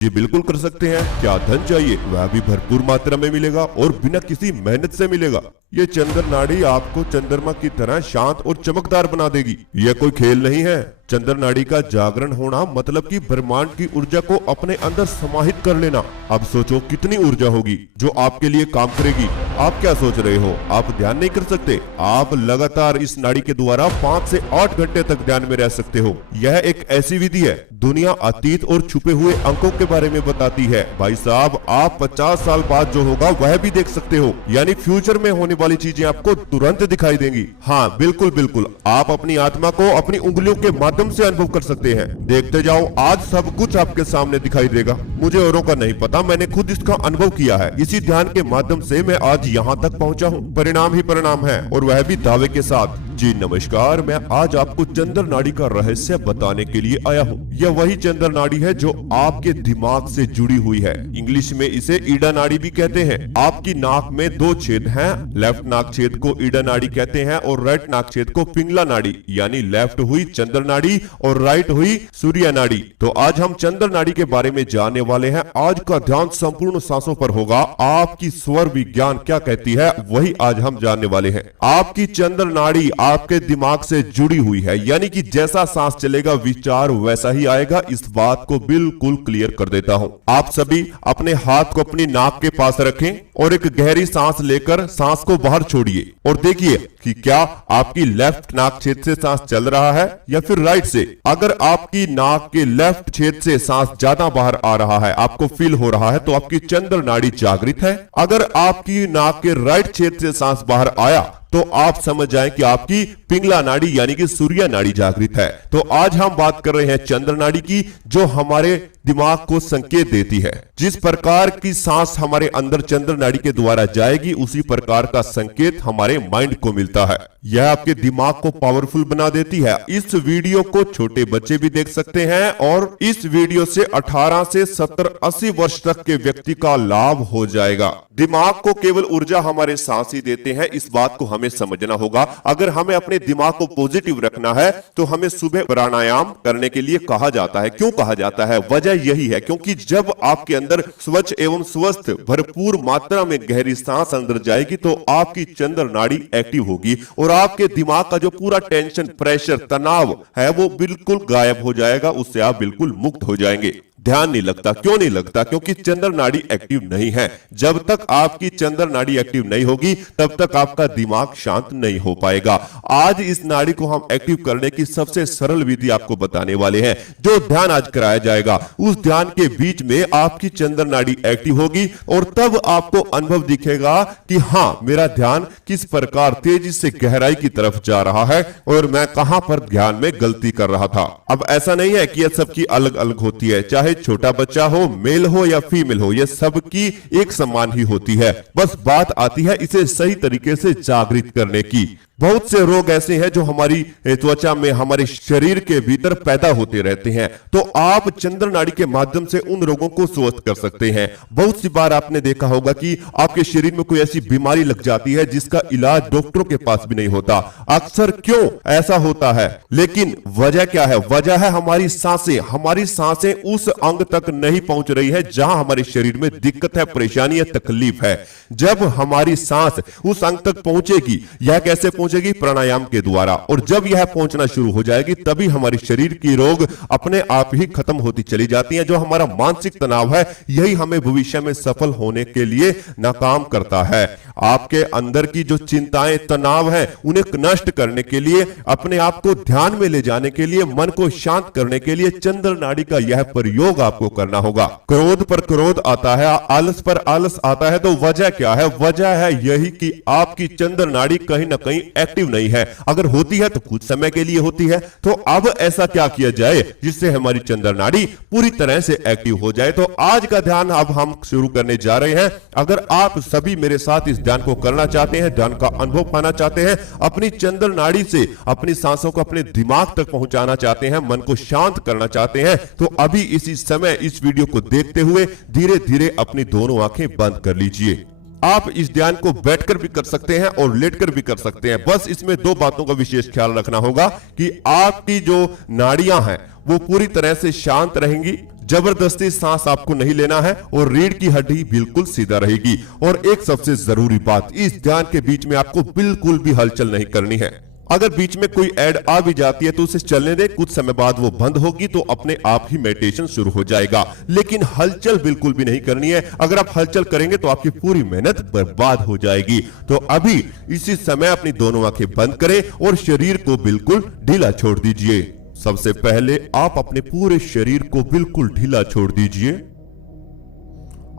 जी बिल्कुल कर सकते हैं। क्या धन चाहिए? वह भी भरपूर मात्रा में मिलेगा और बिना किसी मेहनत से मिलेगा। ये चंद्र नाड़ी आपको चंद्रमा की तरह शांत और चमकदार बना देगी। यह कोई खेल नहीं है। चंद्र नाड़ी का जागरण होना मतलब कि ब्रह्मांड की ऊर्जा को अपने अंदर समाहित कर लेना। अब सोचो कितनी ऊर्जा होगी जो आपके लिए काम करेगी। आप क्या सोच रहे हो? आप ध्यान नहीं कर सकते? आप लगातार इस नाड़ी के द्वारा 5 से 8 घंटे तक ध्यान में रह सकते हो। यह एक ऐसी विधि है दुनिया अतीत और छुपे हुए अंकों के बारे में बताती है। भाई साहब, आप 50 साल बाद जो होगा वह भी देख सकते हो, यानी फ्यूचर में होने वाली चीजें आपको तुरंत दिखाई देंगी। हाँ बिल्कुल बिल्कुल, आप अपनी आत्मा को अपनी उंगलियों के माध्यम से अनुभव कर सकते हैं। देखते जाओ, आज सब कुछ आपके सामने दिखाई देगा। मुझे औरों का नहीं पता, मैंने खुद इसका अनुभव किया है। इसी ध्यान के माध्यम से मैं आज यहाँ तक पहुँचा हूँ। परिणाम ही परिणाम है, और वह भी दावे के साथ। जी नमस्कार, मैं आज आपको चंद्र नाड़ी का रहस्य बताने के लिए आया हूँ। यह वही चंद्र नाड़ी है जो आपके दिमाग से जुड़ी हुई है। इंग्लिश में इसे ईडा नाड़ी भी कहते हैं। आपकी नाक में 2 छेद हैं। लेफ्ट नाक छेद को ईडा नाड़ी कहते हैं और राइट नाक छेद को पिंगला नाड़ी, यानी लेफ्ट हुई चंद्र नाड़ी और राइट हुई सूर्य नाड़ी। तो आज हम चंद्र नाड़ी के बारे में जानने वाले हैं। आज का ध्यान संपूर्ण सांसों पर होगा। आपकी स्वर विज्ञान क्या कहती है वही आज हम जानने वाले हैं। आपकी चंद्र नाड़ी आपके दिमाग से जुड़ी हुई है, यानी कि जैसा सांस चलेगा विचार वैसा ही आएगा। इस बात को बिल्कुल क्लियर कर देता हूं। आप सभी अपने हाथ को अपनी नाक के पास रखें और एक गहरी सांस लेकर सांस को बाहर छोड़िए और देखिए कि क्या आपकी लेफ्ट नाक छेद से सांस चल रहा है या फिर राइट से। अगर आपकी नाक के लेफ्ट छेद से सांस ज्यादा बाहर आ रहा है, आपको फील हो रहा है, तो आपकी चंद्र नाड़ी जागृत है। अगर आपकी नाक के राइट छेद से सांस बाहर आया तो आप समझ जाएं कि आपकी पिंगला नाड़ी यानी कि सूर्य नाड़ी जागृत है। तो आज हम बात कर रहे हैं चंद्र नाड़ी की, जो हमारे दिमाग को संकेत देती है। जिस प्रकार की सांस हमारे अंदर चंद्र नाड़ी के द्वारा जाएगी, उसी प्रकार का संकेत हमारे माइंड को मिलता है। यह आपके दिमाग को पावरफुल बना देती है। इस वीडियो को छोटे बच्चे भी देख सकते हैं और इस वीडियो से 18 से 70-80 वर्ष तक के व्यक्ति का लाभ हो जाएगा। दिमाग को केवल ऊर्जा हमारे सांस ही देते हैं, इस बात को हमें समझना होगा। अगर हमें अपने दिमाग को पॉजिटिव रखना है तो हमें सुबह प्राणायाम करने के लिए कहा जाता है। क्यों कहा जाता है? वजह यही है क्योंकि जब आपके अंदर स्वच्छ एवं स्वस्थ भरपूर मात्रा में गहरी सांस अंदर जाएगी तो आपकी चंद्र नाड़ी एक्टिव होगी और आपके दिमाग का जो पूरा टेंशन, प्रेशर, तनाव है वो बिल्कुल गायब हो जाएगा। उससे आप बिल्कुल मुक्त हो जाएंगे। ध्यान नहीं लगता। क्यों नहीं लगता? क्योंकि चंद्र नाड़ी एक्टिव नहीं है। जब तक आपकी चंद्र नाड़ी एक्टिव नहीं होगी तब तक आपका दिमाग शांत नहीं हो पाएगा। आज इस नाड़ी को हम एक्टिव करने की सबसे सरल विधि आपको बताने वाले हैं। जो ध्यान आज कराया जाएगा उस ध्यान के बीच में आपकी चंद्र नाड़ी एक्टिव होगी और तब आपको अनुभव दिखेगा कि हाँ, मेरा ध्यान किस प्रकार तेजी से गहराई की तरफ जा रहा है और मैं कहां पर ध्यान में गलती कर रहा था। अब ऐसा नहीं है कि यह सबकी अलग अलग होती है। चाहे छोटा बच्चा हो, मेल हो या फीमेल हो, यह सबकी एक समान ही होती है। बस बात आती है इसे सही तरीके से जागृत करने की। बहुत से रोग ऐसे हैं जो हमारी त्वचा में, हमारे शरीर के भीतर पैदा होते रहते हैं। तो आप चंद्र नाड़ी के माध्यम से उन रोगों को स्वस्थ कर सकते हैं। बहुत सी बार आपने देखा होगा कि आपके शरीर में कोई ऐसी बीमारी लग जाती है जिसका इलाज डॉक्टरों के पास भी नहीं होता। अक्सर क्यों ऐसा होता है? लेकिन वजह क्या है? वजह है हमारी सांसें। हमारी सांसें उस अंग तक नहीं पहुंच रही है जहां हमारे शरीर में दिक्कत है, परेशानी है, तकलीफ है। जब हमारी सांस उस अंग तक पहुंचेगी, यह कैसे पहुंचेगी? प्राणायाम के द्वारा। और जब यह पहुंचना शुरू हो जाएगी तभी हमारे शरीर की रोग अपने आप ही खत्म होती चली जाती हैं। जो हमारा मानसिक तनाव है यही हमें भविष्य में सफल होने के लिए नाकाम करता है। आपके अंदर की जो चिंताएं, तनाव है, उन्हें नष्ट करने के लिए, अपने आप को ध्यान में ले जाने के लिए, मन को शांत करने के लिए चंद्र नाड़ी का यह प्रयोग आपको करना होगा। क्रोध पर क्रोध आता है, आलस पर आलस आता है, तो वजह क्या है? वजह है यही कि आपकी चंद्र नाड़ी कहीं ना कहीं एक्टिव नहीं है। अगर होती है तो कुछ समय के लिए होती है। तो अब ऐसा क्या किया जाए जिससे हमारी चंद्र नाड़ी पूरी तरह से एक्टिव हो जाए? तो आज का ध्यान अब हम शुरू करने जा रहे हैं। अगर आप सभी मेरे साथ इस ध्यान को करना चाहते हैं, ध्यान का अनुभव पाना चाहते हैं, अपनी चंद्र नाड़ी से अपनी सांसों को अपने दिमाग तक पहुंचाना चाहते हैं, मन को शांत करना चाहते हैं, तो अभी इसी समय इस वीडियो को देखते हुए धीरे धीरे अपनी दोनों आंखें बंद कर लीजिए। आप इस ध्यान को बैठकर भी कर सकते हैं और लेटकर भी कर सकते हैं। बस इसमें 2 बातों का विशेष ख्याल रखना होगा कि आपकी जो नाड़ियां हैं वो पूरी तरह से शांत रहेंगी। जबरदस्ती सांस आपको नहीं लेना है और रीढ़ की हड्डी बिल्कुल सीधा रहेगी। और एक सबसे जरूरी बात, इस ध्यान के बीच में आपको बिल्कुल भी हलचल नहीं करनी है। अगर बीच में कोई ऐड आ भी जाती है तो उसे चलने दे, कुछ समय बाद वो बंद होगी तो अपने आप ही मेडिटेशन शुरू हो जाएगा। लेकिन हलचल बिल्कुल भी नहीं करनी है। अगर आप हलचल करेंगे तो आपकी पूरी मेहनत बर्बाद हो जाएगी। तो अभी इसी समय अपनी दोनों आंखें बंद करें और शरीर को बिल्कुल ढीला छोड़ दीजिए। सबसे पहले आप अपने पूरे शरीर को बिल्कुल ढीला छोड़ दीजिए।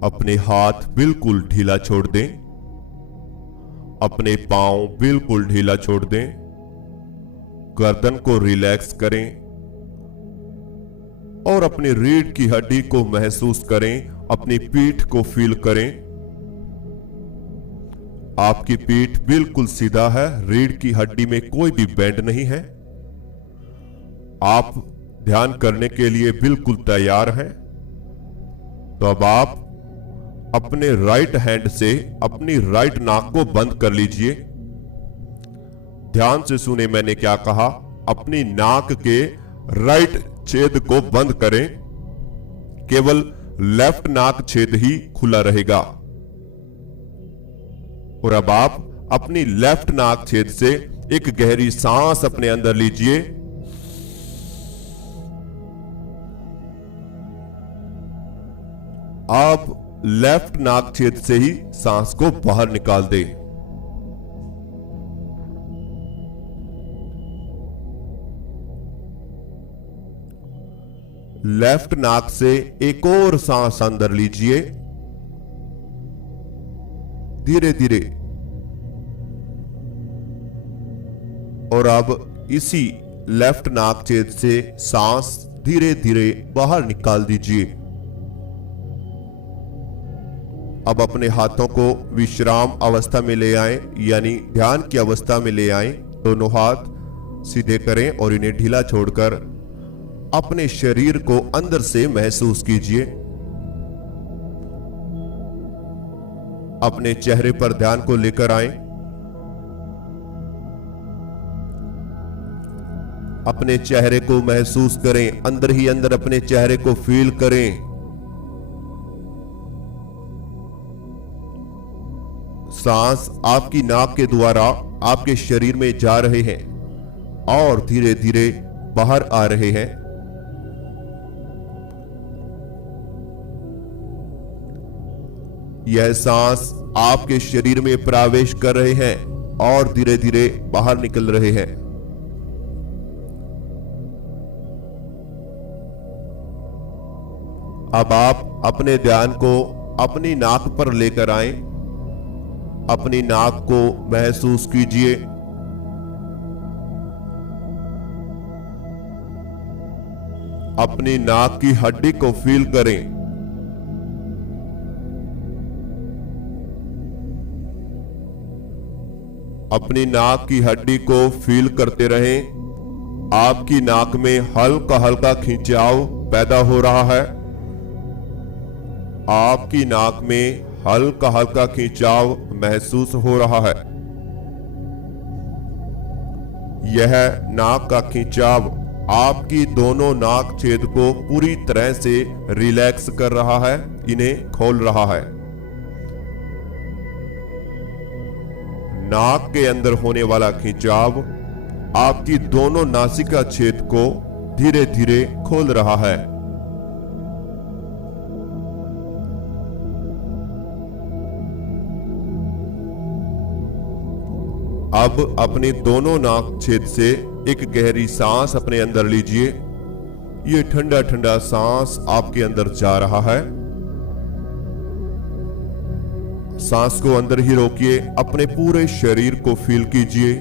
अपने हाथ बिल्कुल ढीला छोड़ दें, अपने पांव बिल्कुल ढीला छोड़ दें, गर्दन को रिलैक्स करें और अपनी रीढ़ की हड्डी को महसूस करें, अपनी पीठ को फील करें। आपकी पीठ बिल्कुल सीधा है, रीढ़ की हड्डी में कोई भी बेंड नहीं है। आप ध्यान करने के लिए बिल्कुल तैयार हैं। तो अब आप अपने राइट हैंड से अपनी राइट नाक को बंद कर लीजिए। ध्यान से सुने मैंने क्या कहा, अपनी नाक के राइट छेद को बंद करें, केवल लेफ्ट नाक छेद ही खुला रहेगा। और अब आप अपनी लेफ्ट नाक छेद से एक गहरी सांस अपने अंदर लीजिए। आप लेफ्ट नाक छेद से ही सांस को बाहर निकाल दें। लेफ्ट नाक से एक और सांस अंदर लीजिए, धीरे धीरे। और अब इसी लेफ्ट नाक छेद से सांस धीरे धीरे बाहर निकाल दीजिए। अब अपने हाथों को विश्राम अवस्था में ले आएं, यानी ध्यान की अवस्था में ले आएं। दोनों हाथ सीधे करें और इन्हें ढीला छोड़कर अपने शरीर को अंदर से महसूस कीजिए। अपने चेहरे पर ध्यान को लेकर आएं। अपने चेहरे को महसूस करें, अंदर ही अंदर अपने चेहरे को फील करें। सांस आपकी नाक के द्वारा आपके शरीर में जा रहे हैं और धीरे धीरे बाहर आ रहे हैं। यह सांस आपके शरीर में प्रवेश कर रहे हैं और धीरे धीरे बाहर निकल रहे हैं। अब आप अपने ध्यान को अपनी नाक पर लेकर आएं। अपनी नाक को महसूस कीजिए। अपनी नाक की हड्डी को फील करें। अपनी नाक की हड्डी को फील करते रहें। आपकी नाक में हल्का हल्का खिंचाव पैदा हो रहा है। आपकी नाक में हल्का हल्का खिंचाव महसूस हो रहा है। यह नाक का खिंचाव आपकी दोनों नाक छेद को पूरी तरह से रिलैक्स कर रहा है, इन्हें खोल रहा है। नाक के अंदर होने वाला खिंचाव आपकी दोनों नासिका छेद को धीरे धीरे खोल रहा है। अब अपने दोनों नाक छेद से एक गहरी सांस अपने अंदर लीजिए। ये ठंडा ठंडा सांस आपके अंदर जा रहा है। सांस को अंदर ही रोकिए, अपने पूरे शरीर को फील कीजिए।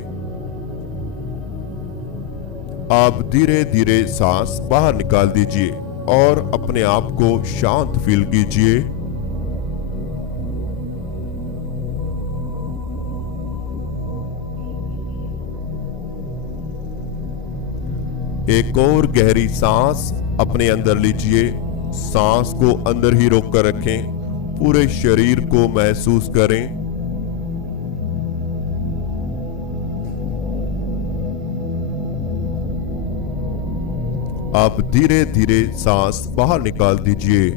आप धीरे धीरे सांस बाहर निकाल दीजिए और अपने आप को शांत फील कीजिए। एक और गहरी सांस अपने अंदर लीजिए। सांस को अंदर ही रोक कर रखें, पूरे शरीर को महसूस करें। आप धीरे धीरे सांस बाहर निकाल दीजिए।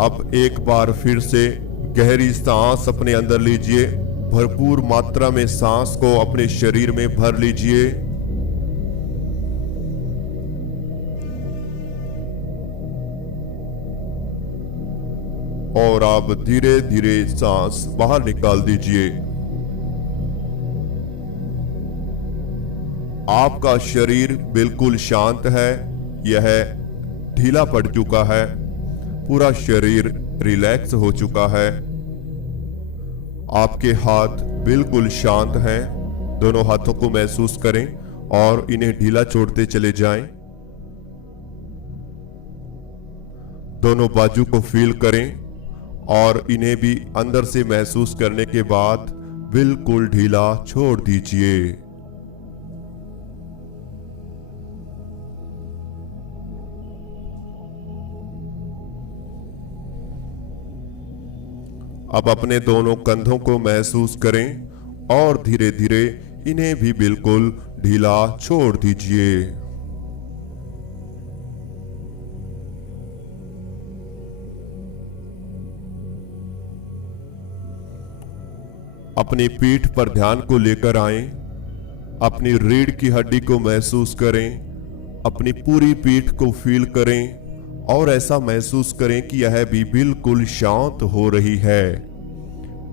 अब एक बार फिर से गहरी सांस अपने अंदर लीजिए। भरपूर मात्रा में सांस को अपने शरीर में भर लीजिए। और आप धीरे धीरे सांस बाहर निकाल दीजिए। आपका शरीर बिल्कुल शांत है, यह ढीला पड़ चुका है, पूरा शरीर रिलैक्स हो चुका है। आपके हाथ बिल्कुल शांत हैं। दोनों हाथों को महसूस करें और इन्हें ढीला छोड़ते चले जाएं। दोनों बाजू को फील करें और इन्हें भी अंदर से महसूस करने के बाद बिल्कुल ढीला छोड़ दीजिए। अब अपने दोनों कंधों को महसूस करें और धीरे धीरे इन्हें भी बिल्कुल ढीला छोड़ दीजिए। अपनी पीठ पर ध्यान को लेकर आएं। अपनी रीढ़ की हड्डी को महसूस करें। अपनी पूरी पीठ को फील करें और ऐसा महसूस करें कि यह भी बिल्कुल शांत हो रही है,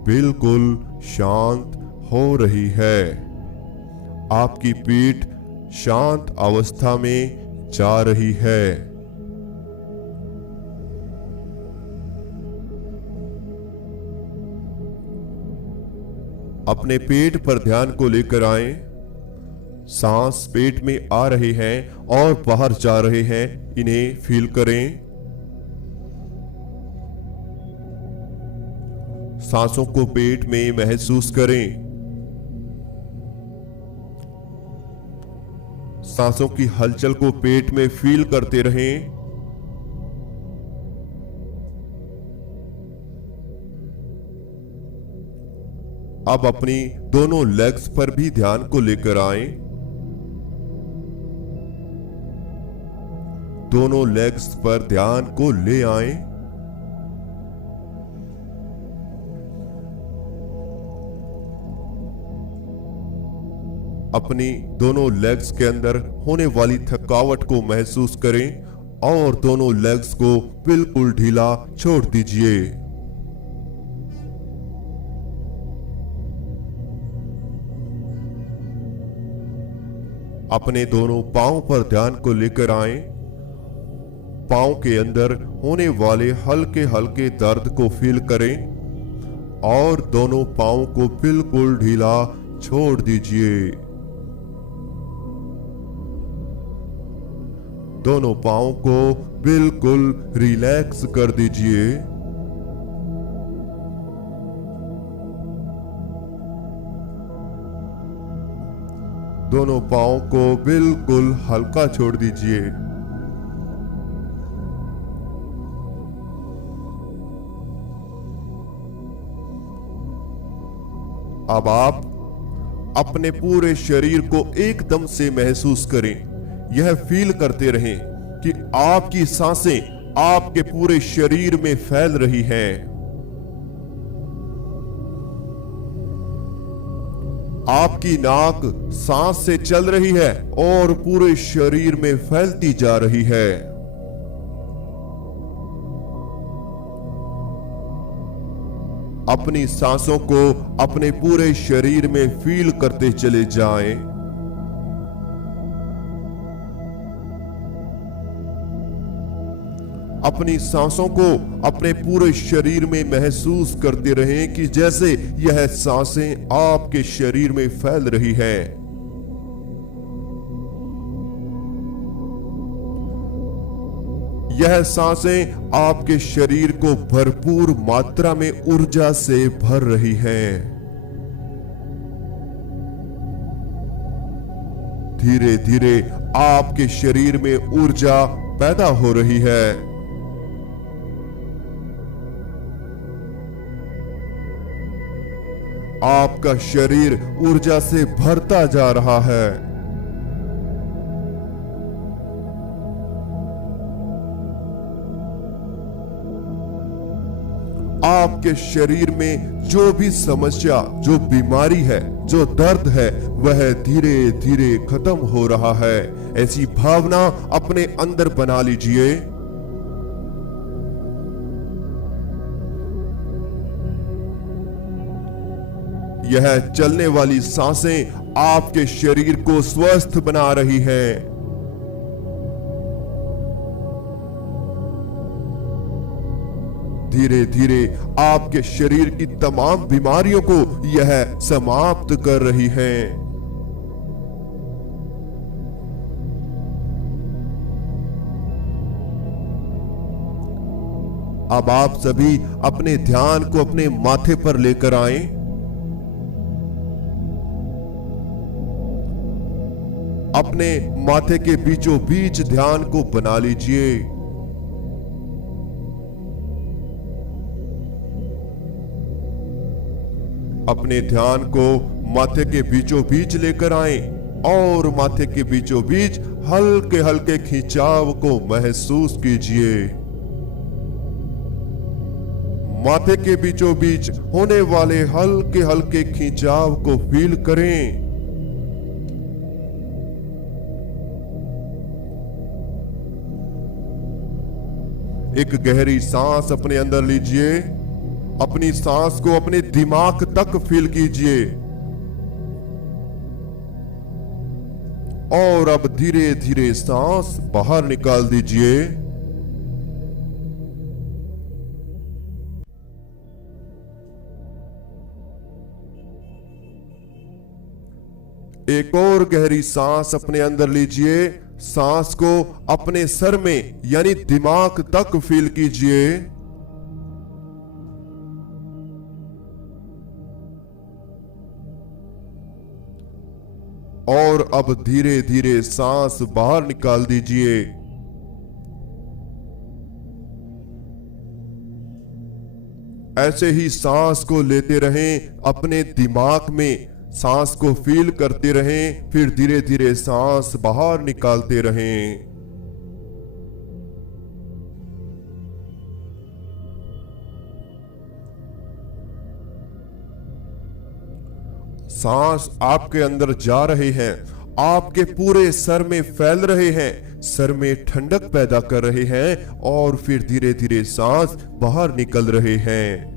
बिल्कुल शांत हो रही है। आपकी पीठ शांत अवस्था में जा रही है। अपने पेट पर ध्यान को लेकर आएं। सांस पेट में आ रहे हैं और बाहर जा रहे हैं, इन्हें फील करें। सांसों को पेट में महसूस करें। सांसों की हलचल को पेट में फील करते रहें। अब अपनी दोनों लेग्स पर भी ध्यान को लेकर आएं। दोनों लेग्स पर ध्यान को ले आएं। अपनी दोनों लेग्स के अंदर होने वाली थकावट को महसूस करें और दोनों लेग्स को बिल्कुल ढीला छोड़ दीजिए। अपने दोनों पांव पर ध्यान को लेकर आएं। पांव के अंदर होने वाले हल्के हल्के दर्द को फील करें और दोनों पांव को बिल्कुल ढीला छोड़ दीजिए। दोनों पांव को बिल्कुल रिलैक्स कर दीजिए। दोनों पांव को बिल्कुल हल्का छोड़ दीजिए। अब आप अपने पूरे शरीर को एकदम से महसूस करें। यह फील करते रहें कि आपकी सांसें आपके पूरे शरीर में फैल रही हैं। आपकी नाक सांस से चल रही है और पूरे शरीर में फैलती जा रही है। अपनी सांसों को अपने पूरे शरीर में फील करते चले जाएं। अपनी सांसों को अपने पूरे शरीर में महसूस करते रहें कि जैसे यह सांसें आपके शरीर में फैल रही हैं। यह सांसें आपके शरीर को भरपूर मात्रा में ऊर्जा से भर रही हैं। धीरे धीरे आपके शरीर में ऊर्जा पैदा हो रही है। आपका शरीर ऊर्जा से भरता जा रहा है। आपके शरीर में जो भी समस्या, जो बीमारी है, जो दर्द है, वह धीरे धीरे खत्म हो रहा है। ऐसी भावना अपने अंदर बना लीजिए। यह चलने वाली सांसें आपके शरीर को स्वस्थ बना रही हैं। धीरे धीरे आपके शरीर की तमाम बीमारियों को यह समाप्त कर रही है। अब आप सभी अपने ध्यान को अपने माथे पर लेकर आएं। अपने माथे के बीचों बीच ध्यान को बना लीजिए। अपने ध्यान को माथे के बीचों बीच लेकर आएं और माथे के बीचों बीच हल्के हल्के खिंचाव को महसूस कीजिए। माथे के बीचों बीच होने वाले हल्के हल्के खिंचाव को फील करें। एक गहरी सांस अपने अंदर लीजिए। अपनी सांस को अपने दिमाग तक फील कीजिए और अब धीरे धीरे सांस बाहर निकाल दीजिए। एक और गहरी सांस अपने अंदर लीजिए। सांस को अपने सर में यानी दिमाग तक फील कीजिए। और अब धीरे धीरे सांस बाहर निकाल दीजिए। ऐसे ही सांस को लेते रहें, अपने दिमाग में सांस को फील करते रहें, फिर धीरे धीरे सांस बाहर निकालते रहें। सांस आपके अंदर जा रहे हैं, आपके पूरे सर में फैल रहे हैं, सर में ठंडक पैदा कर रहे हैं और फिर धीरे धीरे सांस बाहर निकल रहे हैं।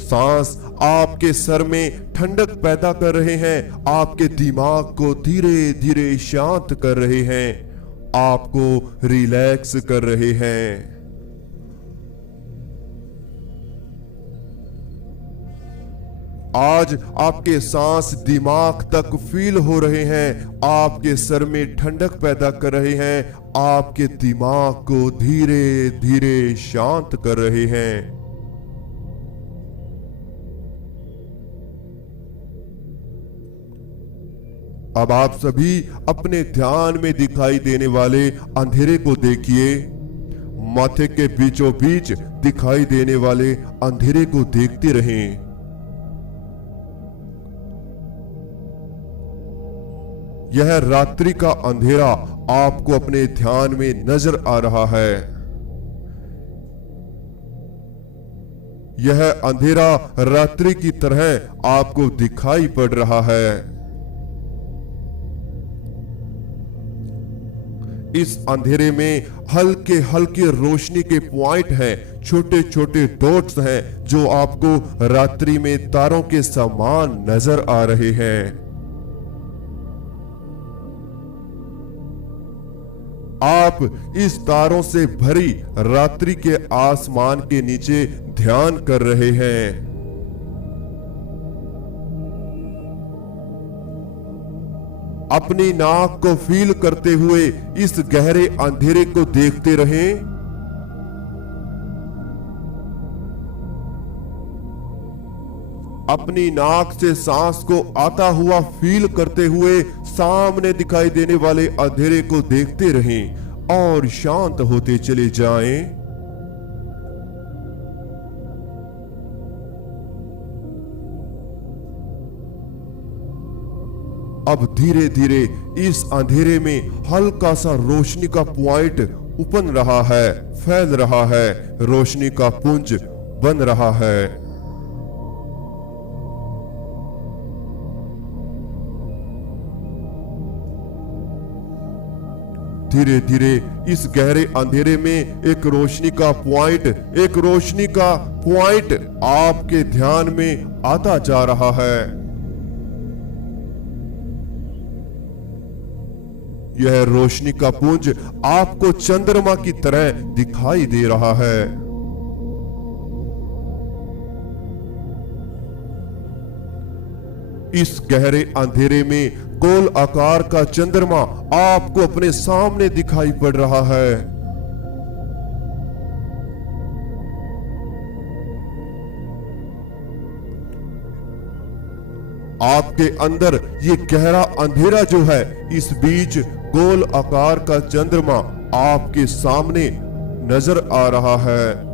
सांस आपके सर में ठंडक पैदा कर रहे हैं, आपके दिमाग को धीरे धीरे शांत कर रहे हैं, आपको रिलैक्स कर रहे हैं। आज आपके सांस दिमाग तक फील हो रहे हैं, आपके सर में ठंडक पैदा कर रहे हैं, आपके दिमाग को धीरे धीरे शांत कर रहे हैं। अब आप सभी अपने ध्यान में दिखाई देने वाले अंधेरे को देखिए। माथे के बीचों बीच दिखाई देने वाले अंधेरे को देखते रहें। यह रात्रि का अंधेरा आपको अपने ध्यान में नजर आ रहा है। यह अंधेरा रात्रि की तरह आपको दिखाई पड़ रहा है। इस अंधेरे में हल्के हल्के रोशनी के पॉइंट हैं, छोटे छोटे डॉट्स हैं जो आपको रात्रि में तारों के समान नजर आ रहे हैं। आप इस तारों से भरी रात्रि के आसमान के नीचे ध्यान कर रहे हैं। अपनी नाक को फील करते हुए इस गहरे अंधेरे को देखते रहें। अपनी नाक से सांस को आता हुआ फील करते हुए सामने दिखाई देने वाले अंधेरे को देखते रहें और शांत होते चले जाएं। अब धीरे धीरे इस अंधेरे में हल्का सा रोशनी का पॉइंट उपन रहा है, फैल रहा है, रोशनी का पुंज बन रहा है। धीरे धीरे इस गहरे अंधेरे में एक रोशनी का पॉइंट आपके ध्यान में आता जा रहा है। यह रोशनी का पुंज आपको चंद्रमा की तरह दिखाई दे रहा है। इस गहरे अंधेरे में गोल आकार का चंद्रमा आपको अपने सामने दिखाई पड़ रहा है। आपके अंदर ये गहरा अंधेरा जो है, इस बीच गोल आकार का चंद्रमा आपके सामने नजर आ रहा है।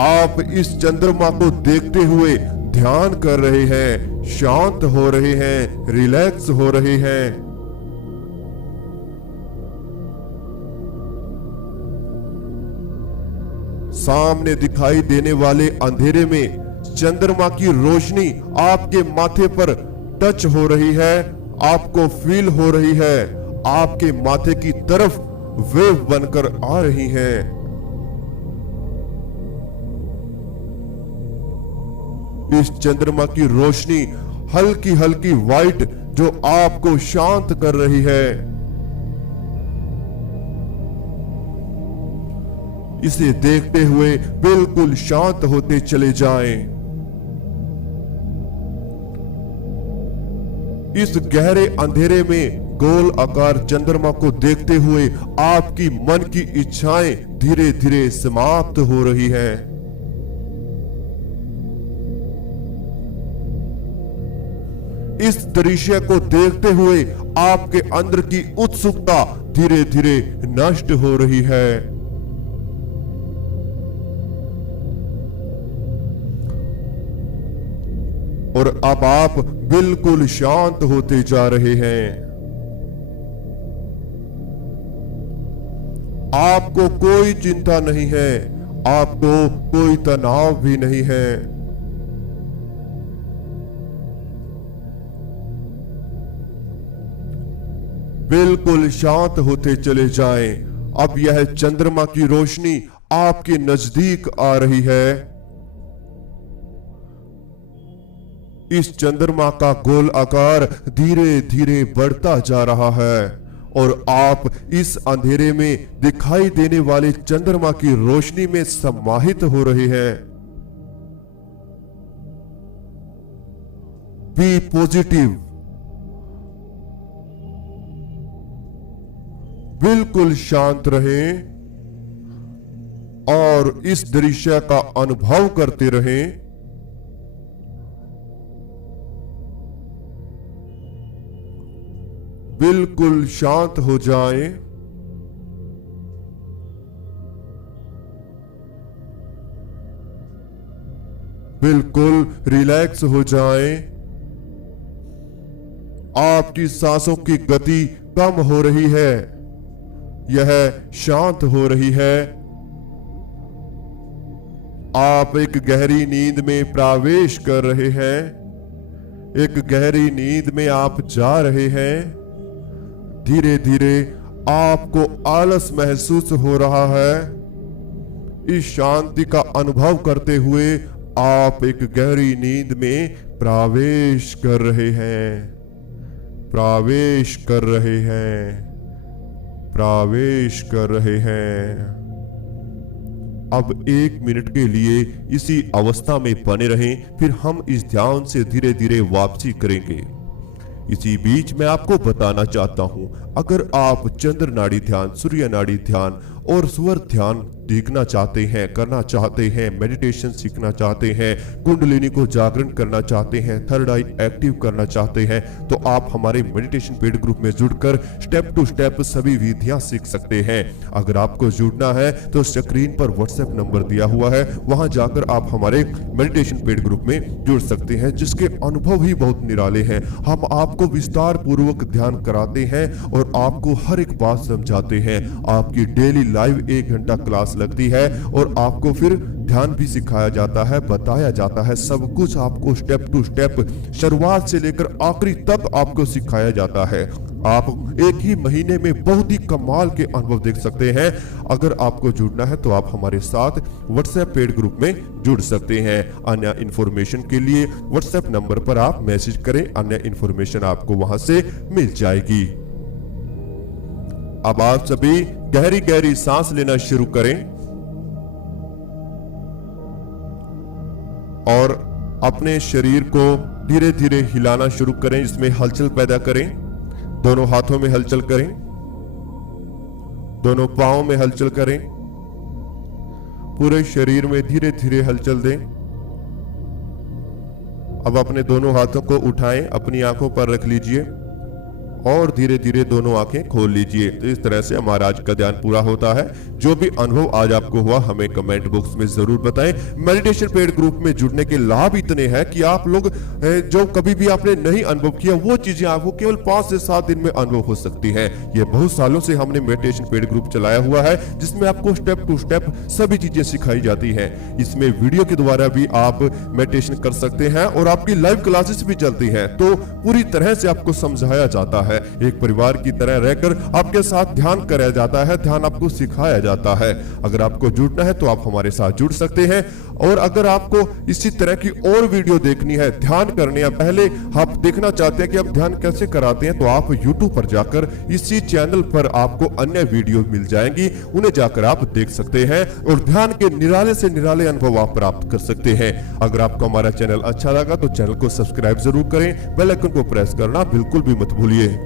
आप इस चंद्रमा को देखते हुए ध्यान कर रहे हैं, शांत हो रहे हैं, रिलैक्स हो रहे हैं। सामने दिखाई देने वाले अंधेरे में चंद्रमा की रोशनी आपके माथे पर टच हो रही है, आपको फील हो रही है, आपके माथे की तरफ वेव बनकर आ रही है। इस चंद्रमा की रोशनी हल्की हल्की व्हाइट जो आपको शांत कर रही है। इसे देखते हुए बिल्कुल शांत होते चले जाएं। इस गहरे अंधेरे में गोल आकार चंद्रमा को देखते हुए आपकी मन की इच्छाएं धीरे धीरे समाप्त हो रही हैं। इस दृश्य को देखते हुए आपके अंदर की उत्सुकता धीरे धीरे नष्ट हो रही है। और अब आप बिल्कुल शांत होते जा रहे हैं। आपको कोई चिंता नहीं है, आपको कोई तनाव भी नहीं है। बिल्कुल शांत होते चले जाएं। अब यह चंद्रमा की रोशनी आपके नजदीक आ रही है। इस चंद्रमा का गोल आकार धीरे धीरे बढ़ता जा रहा है और आप इस अंधेरे में दिखाई देने वाले चंद्रमा की रोशनी में समाहित हो रहे हैं। बी पॉजिटिव, बिल्कुल शांत रहें और इस दृश्य का अनुभव करते रहें। बिल्कुल शांत हो जाएं। बिल्कुल रिलैक्स हो जाएं। आपकी सांसों की गति कम हो रही है, यह शांत हो रही है। आप एक गहरी नींद में प्रवेश कर रहे हैं। एक गहरी नींद में आप जा रहे हैं। धीरे धीरे आपको आलस महसूस हो रहा है। इस शांति का अनुभव करते हुए आप एक गहरी नींद में प्रवेश कर रहे हैं, प्रवेश कर रहे हैं, प्रवेश कर रहे हैं। अब 1 मिनट के लिए इसी अवस्था में बने रहें, फिर हम इस ध्यान से धीरे धीरे वापसी करेंगे। इसी बीच मैं आपको बताना चाहता हूं, अगर आप चंद्र नाड़ी ध्यान, सूर्य नाड़ी ध्यान और स्वर ध्यान सीखना चाहते हैं, करना चाहते हैं, मेडिटेशन सीखना चाहते हैं, कुंडलिनी को जागरण करना चाहते हैं, थर्ड आई एक्टिव करना चाहते हैं, तो आप हमारे मेडिटेशन पेड ग्रुप में जुड़कर स्टेप टू स्टेप सभी विधियां सीख सकते हैं। अगर आपको जुड़ना है तो स्क्रीन पर व्हाट्सएप नंबर दिया हुआ है, वहां जाकर आप हमारे मेडिटेशन पेड ग्रुप में जुड़ सकते हैं, जिसके अनुभव ही बहुत निराले हैं। हम आपको विस्तार पूर्वक ध्यान कराते हैं और आपको हर एक बात समझाते हैं। आपकी डेली लाइव 1 घंटा क्लास लगती है और आपको फिर ध्यान भी सिखाया जाता है, बताया जाता है, सब कुछ आपको स्टेप टू स्टेप शुरुआत से लेकर आखिरी तक आपको सिखाया जाता है। आप एक ही महीने में बहुत ही कमाल के अनुभव देख सकते हैं। अगर आपको जुड़ना है तो आप हमारे साथ व्हाट्सएप पेड ग्रुप में जुड़ सकते हैं। अन्य इंफॉर्मेशन के लिए व्हाट्सएप नंबर पर आप मैसेज करें, अन्य इंफॉर्मेशन आपको वहां से मिल जाएगी। अब आप सभी गहरी गहरी सांस लेना शुरू करें और अपने शरीर को धीरे धीरे हिलाना शुरू करें, इसमें हलचल पैदा करें। दोनों हाथों में हलचल करें, दोनों पांवों में हलचल करें, पूरे शरीर में धीरे धीरे हलचल दें। अब अपने दोनों हाथों को उठाएं, अपनी आंखों पर रख लीजिए और धीरे धीरे दोनों आंखें खोल लीजिए। तो इस तरह से हमारा आज का ध्यान पूरा होता है। जो भी अनुभव आज आपको हुआ हमें कमेंट बॉक्स में जरूर बताएं। मेडिटेशन पेड ग्रुप में जुड़ने के लाभ इतने हैं कि आप लोग जो कभी भी आपने नहीं अनुभव किया वो चीजें आपको केवल 5 से 7 दिन में अनुभव हो सकती है। ये बहुत सालों से हमने मेडिटेशन पेड ग्रुप चलाया हुआ है, जिसमें आपको स्टेप टू स्टेप सभी चीजें सिखाई जाती है। इसमें वीडियो के द्वारा भी आप मेडिटेशन कर सकते हैं और आपकी लाइव क्लासेस भी चलती है, तो पूरी तरह से आपको समझाया जाता है। एक परिवार की तरह रहकर आपके साथ ध्यान कराया जाता है, ध्यान आपको सिखाया जाता है। अगर आपको जुड़ना है तो आप हमारे साथ जुड़ सकते हैं। और अगर आपको इसी तरह की और वीडियो देखनी है, ध्यान करने या पहले आप देखना चाहते हैं कि आप ध्यान कैसे कराते हैं, तो आप YouTube पर जाकर इसी चैनल पर आपको अन्य वीडियो मिल जाएंगी, उन्हें जाकर आप देख सकते हैं और ध्यान के निराले से निराले अनुभव आप प्राप्त कर सकते हैं। अगर आपको हमारा चैनल अच्छा लगा तो चैनल को सब्सक्राइब जरूर करें, बेल आइकन को प्रेस करना बिल्कुल भी मत भूलिए।